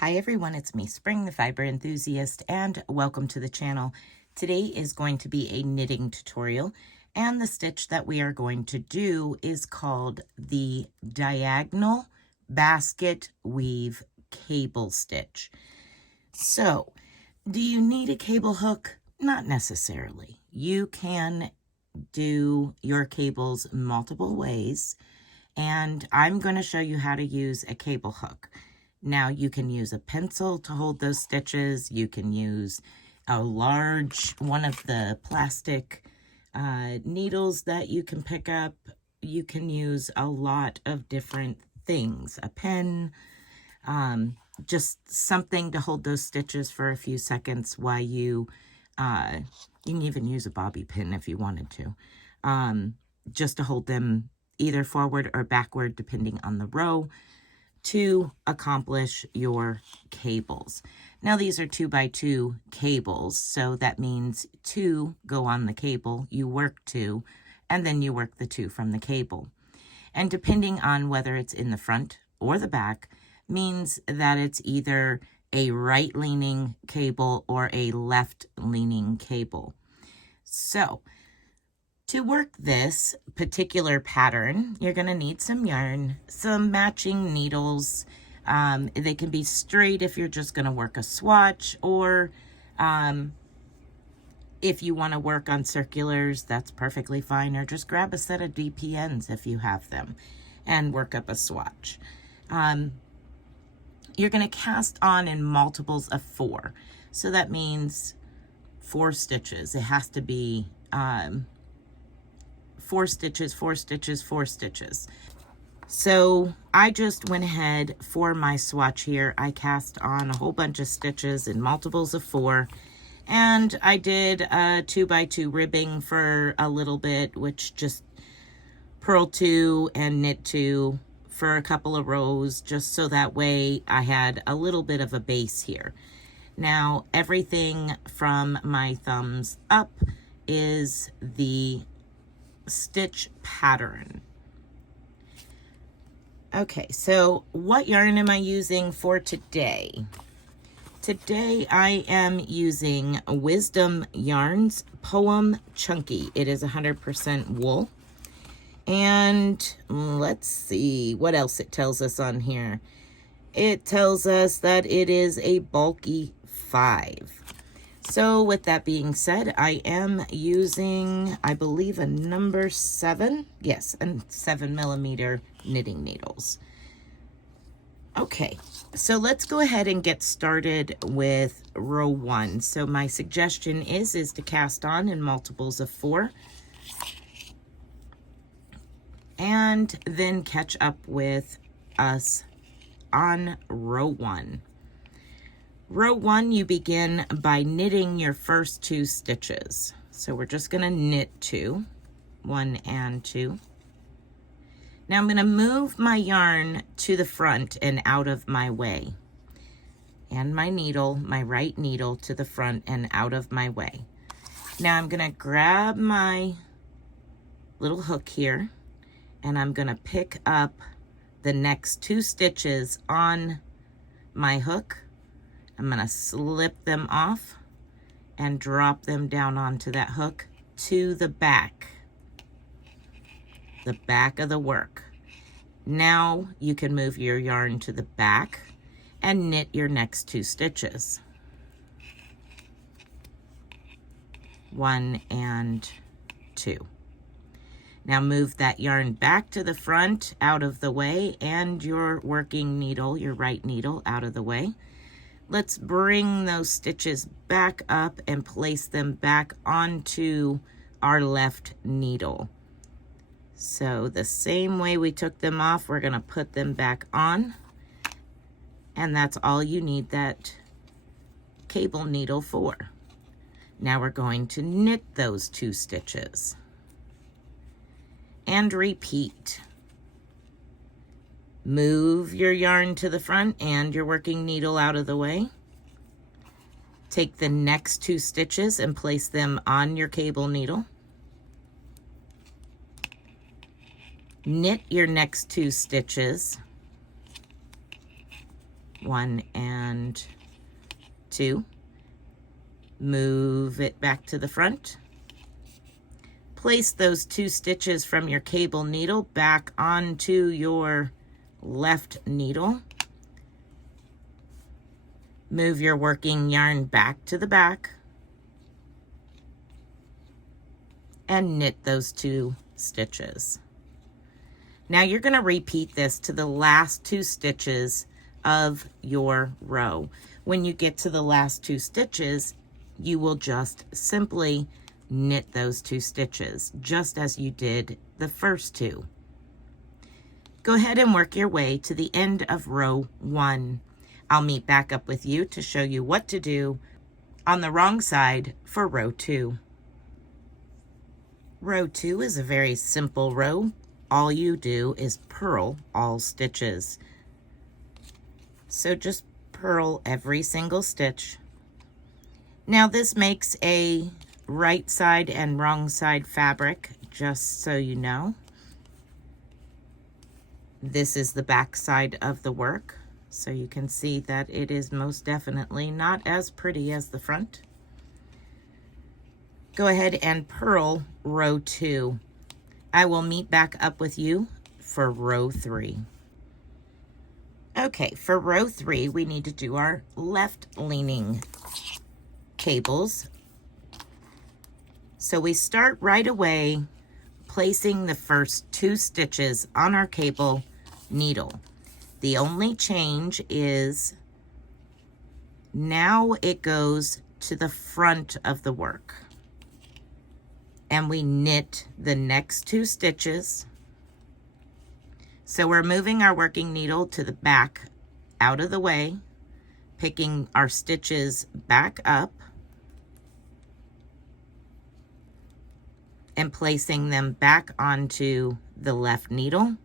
Hi everyone, it's me, Spring, the fiber enthusiast, and welcome to the channel. Today is going to be a knitting tutorial, and the stitch that we are going to do is called the diagonal basket weave cable stitch. So, do you need a cable hook? Not necessarily. You can do your cables multiple ways, and I'm going to show you how to use a cable hook. Now you can use a pencil to hold those stitches. You can use a large one of the plastic needles that you can pick up. You can use a lot of different things, a pen, just something to hold those stitches for a few seconds while you can even use a bobby pin if you wanted to, just to hold them either forward or backward depending on the row, to accomplish your cables. Now these are 2x2 cables, so that means 2 go on the cable, you work 2, and then you work the 2 from the cable. And depending on whether it's in the front or the back, means that it's either a right-leaning cable or a left-leaning cable. So, to work this particular pattern, you're going to need some yarn, some matching needles. They can be straight if you're just going to work a swatch, or if you want to work on circulars, that's perfectly fine, or just grab a set of DPNs if you have them and work up a swatch. You're going to cast on in multiples of 4. So that means 4 stitches. It has to be 4 stitches, 4 stitches, 4 stitches. So I just went ahead for my swatch here. I cast on a whole bunch of stitches in multiples of 4. And I did a 2x2 ribbing for a little bit, which just purl 2 and knit 2 for a couple of rows, just so that way I had a little bit of a base here. Now, everything from my thumbs up is the stitch pattern. Okay, so what yarn am I using for today? Today I am using Wisdom Yarns Poem Chunky. It is 100% wool. And let's see what else it tells us on here. It tells us that it is a bulky 5. So with that being said, I am using, I believe, a number 7. Yes, and 7mm knitting needles. Okay, so let's go ahead and get started with row 1. So my suggestion is to cast on in multiples of 4. And then catch up with us on row 1. Row 1, you begin by knitting your first 2 stitches. So we're just going to knit 2, 1 and 2. Now I'm going to move my yarn to the front and out of my way. And my needle, my right needle, to the front and out of my way. Now I'm going to grab my little hook here, and I'm going to pick up the next 2 stitches on my hook. I'm going to slip them off and drop them down onto that hook to the back of the work. Now you can move your yarn to the back and knit your next 2 stitches. 1 and 2. Now move that yarn back to the front, out of the way, and your working needle, your right needle, out of the way. Let's bring those stitches back up and place them back onto our left needle. So the same way we took them off, we're going to put them back on. And that's all you need that cable needle for. Now we're going to knit those 2 stitches. And repeat. Move your yarn to the front and your working needle out of the way. Take the next 2 stitches and place them on your cable needle. Knit your next 2 stitches. 1 and and 2. Move it back to the front. Place those 2 stitches from your cable needle back onto your left needle. Move your working yarn back to the back and knit those 2 stitches. Now you're going to repeat this to the last 2 stitches of your row. When you get to the last 2 stitches, you will just simply knit those 2 stitches, just as you did the first 2. Go ahead and work your way to the end of row 1. I'll meet back up with you to show you what to do on the wrong side for row 2. Row 2 is a very simple row. All you do is purl all stitches. So just purl every single stitch. Now this makes a right side and wrong side fabric, just so you know. This is the back side of the work, so you can see that it is most definitely not as pretty as the front. Go ahead and purl row 2. I will meet back up with you for row 3. Okay, for row 3, we need to do our left leaning cables. So we start right away placing the first 2 stitches on our cable needle. The only change is now it goes to the front of the work. And we knit the next 2 stitches. So we're moving our working needle to the back out of the way, picking our stitches back up and placing them back onto the left needle.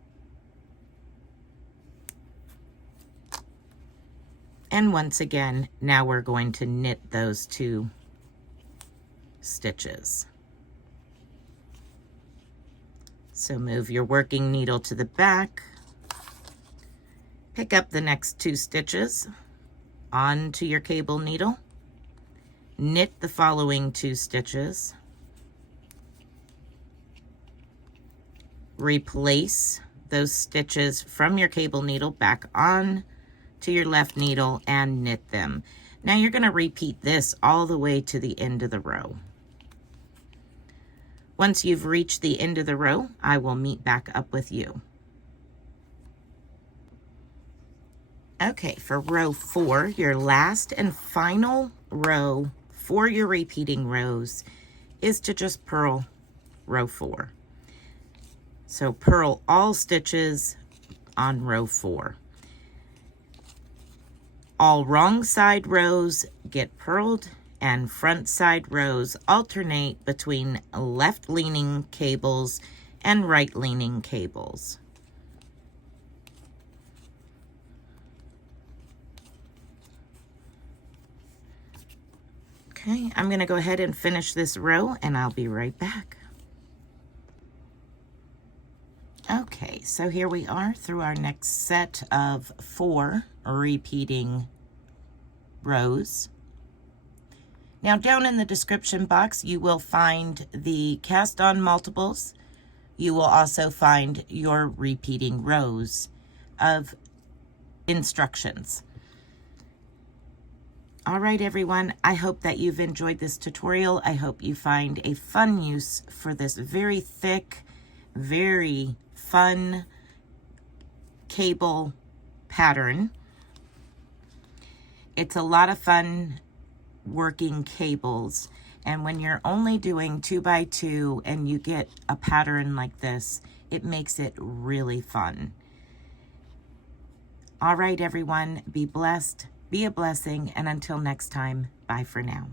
And once again, now we're going to knit those 2 stitches. So move your working needle to the back, pick up the next 2 stitches onto your cable needle, knit the following 2 stitches, replace those stitches from your cable needle back on to your left needle and knit them. Now you're going to repeat this all the way to the end of the row. Once you've reached the end of the row, I will meet back up with you. Okay, for row 4, your last and final row for your repeating rows is to just purl row 4. So purl all stitches on row 4. All wrong side rows get purled, and front side rows alternate between left leaning cables and right leaning cables. Okay, I'm going to go ahead and finish this row and I'll be right back. Okay, so here we are through our next set of 4 repeating rows. Now down in the description box, you will find the cast on multiples. You will also find your repeating rows of instructions. All right, everyone, I hope that you've enjoyed this tutorial. I hope you find a fun use for this very thick, very fun cable pattern. It's a lot of fun working cables, and when you're only doing 2 by 2 and you get a pattern like this, it makes it really fun. All right, everyone, be blessed, be a blessing, and until next time, bye for now.